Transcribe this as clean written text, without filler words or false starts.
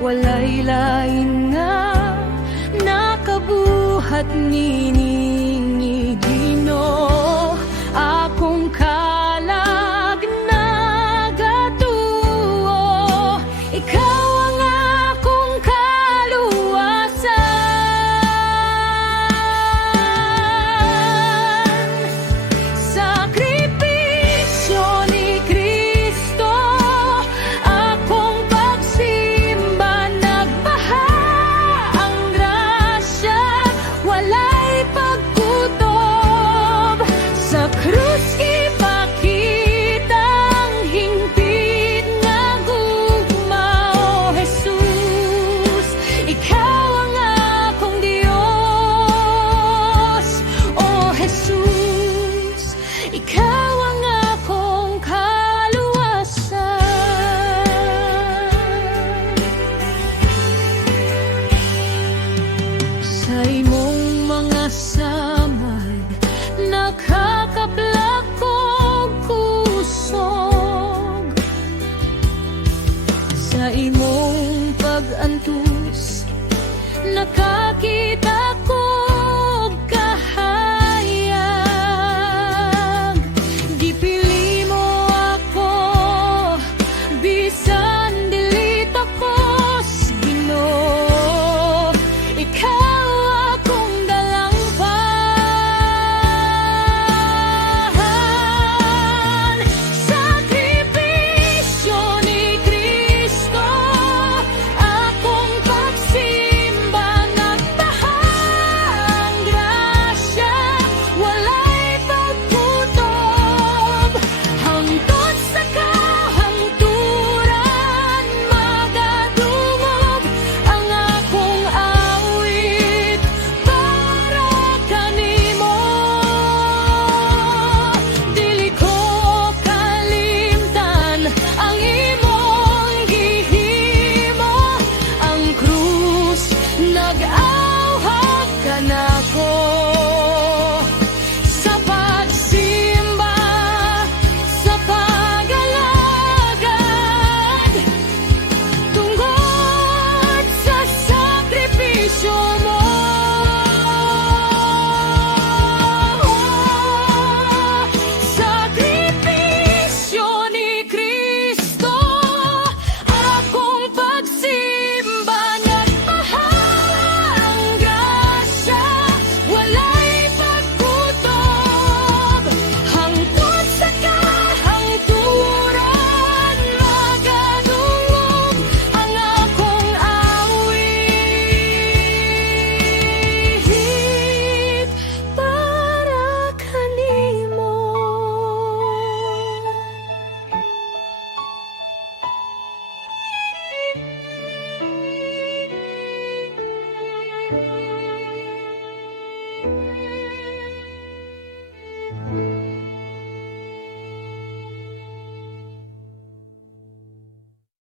walay lain nga nakabuhat ni Ginoo. Akong kalag nagatuo, ikaw ang akong kaluwasan. Sakripisyo ni Kristo, akong pagsimba, nagbaha ang grasya, walay pagkutob. Sa krus ipakitang hingpit nga gugma, O Jesus, ikaw ang akong Diyos. O Jesus, ikaw ang akong kaluwasan. Sa imong mga samad nakakablak kong kusog, sa imong pag-antus nakakita kong kahayag. Gipili mo ako, bisan dilit ako sa Ginoo. Ikaw akong dalangpan. Sakripisyo ni Kristo, akong pagsimba, nagbaha ang grasya, walay pagkutob. Hangtod sa kahangturan magadungog ang akong awit para kanimo. Dili ko kalimtan ang imong gihimo, ang krus nag-awhag ka nako. Sa pagsimba, sa pag-alagad, tungod sa sakripisyo mo. Sakripisyo ni Kristo, akong pagsimba, nagbaha ang grasya, walay pagkutob. Hangtod sa kahangturan magadungog ang akong awit para kanimo.